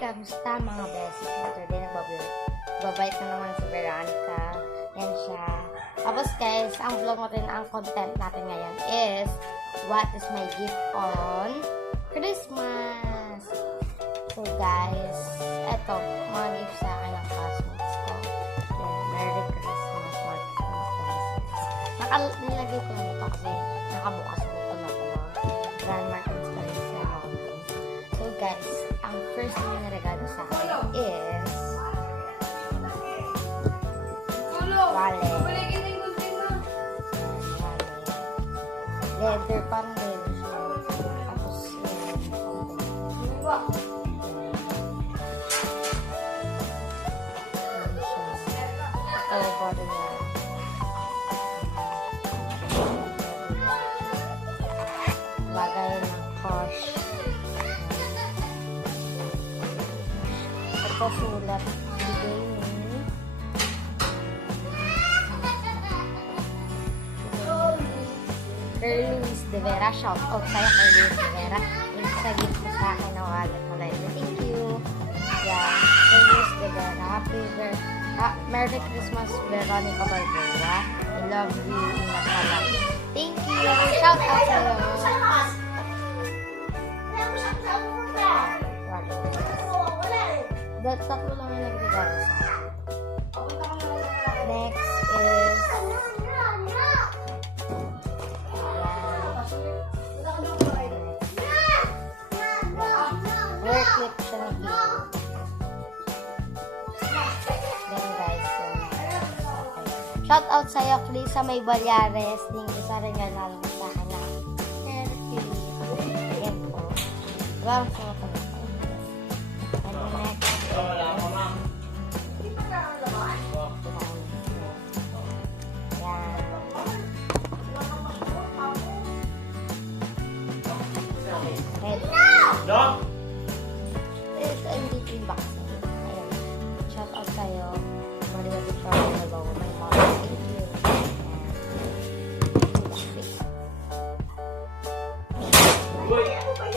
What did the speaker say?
kamusta mga beses? Today nagbabait na naman si Veronica. Yan siya. Tapos guys, ang vlog natin, ang content natin ngayon is what is my gift on Christmas? So guys, eto, mga gift sa akin ng classmates ko. Yan, Merry Christmas, mga Christmas. Nilagay ko lang ito kasi nakabukas dito na ito. Grand Martins pa rin siya. So guys, ang first na niregalo sa akin is wallet. Leather, parang leather siya. Tapos body niya. Bagay ng crush. Ito sulat. Bigay ni Kay Luis de Vera. Shout out sa'yo kay Luis de Vera. Yung sa gift mo sa akin na wallet mo lang. Thank you. Yeah. Kay Luis de Vera. Merry Christmas, Veronica Balboa. I love you. Ingat ka lang. Thank you. Shout out sa'yo. Tatlo lang yung nagregalo sa akin. Next is hair clip siya ni Kiko. Then guys, shout out sa'yo, Lisa May Balyares. Ding isa rin nga nalang sa akin na hair clip. Ayan po. Diba ang sulat ko? And next Dog? It's MVP box. Ayan. Shout out sa'yo. Maria Victoria Balboa. My mom. Thank you. Uy!